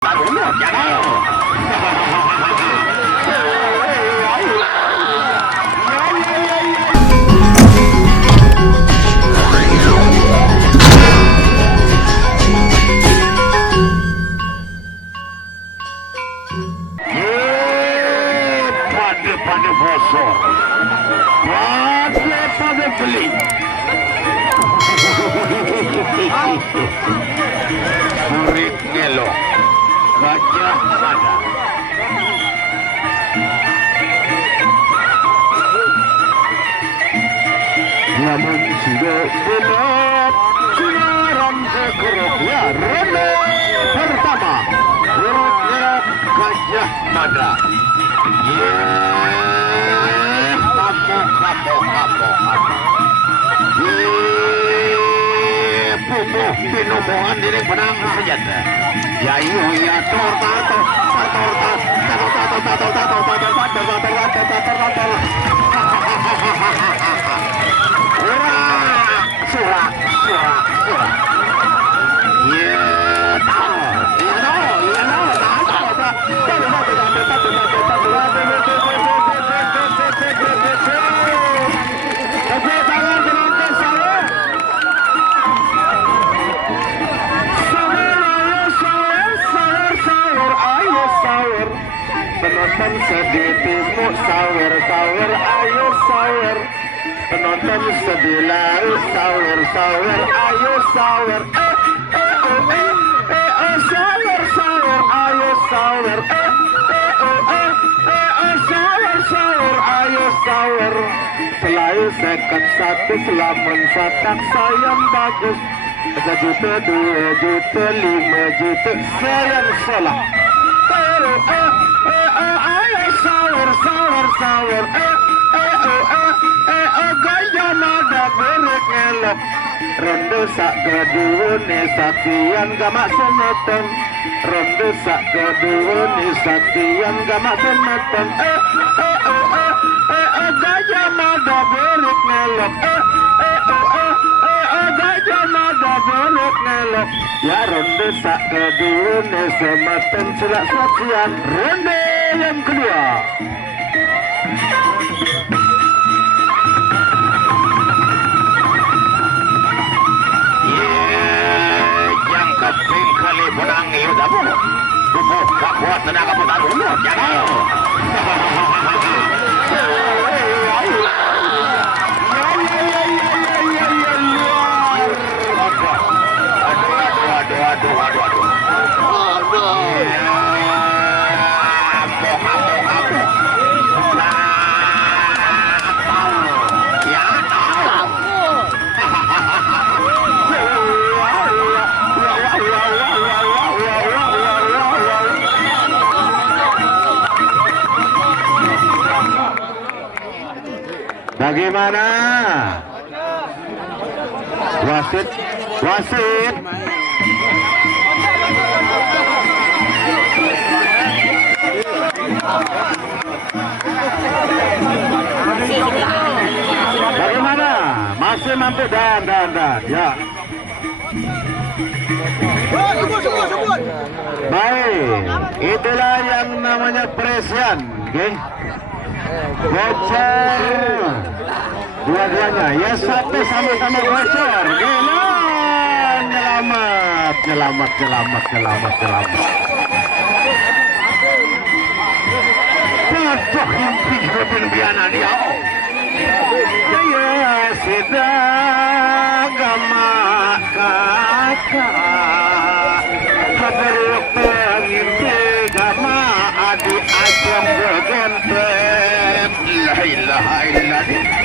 Pada bosor, pada beli. Murid ngelo, Gajah Mada. Namun sudah benar, sinaran sekeruk ya ronde pertama. Muridnya Gajah Mada. Pupuh pinomongan diri penang senjata. Ya iyo ya tor tato tator tato tato tato tato tato tato. Surak. Penonton seditimu sawer ayo sawer. Penonton sebelah sawer ayo sawer. Sawer ayo sawer. Sawer ayo sawer. Selayu second satu selamun satak sayang bagus. 1 juta 2 juta 5 juta sayang salah. Sawer Gajah Mada berek elok ronde sak kedune saksian gamak semeton ronde sak kedune saksian gamak semeton Gajah Mada berek elok Gajah Mada berek elok ya ronde sak kedune semeton selak saksian ronde yang kedua. Yang keping kali benang itu dah pun. Bubuh tak kuat tenaga putar umur. Jangan. Bagaimana? Wasit. Bagaimana? Masih mampu dan ya. Baik, itulah yang namanya presian, okay? Bocor dua-duanya ya, satu sama-sama bocor. Gila, nyelamat. Pocok impi hidupin biana dia. Ya sedang gamak kakak keberuk pengimpi gamak adik ajam bergempet. La ilaha illallah.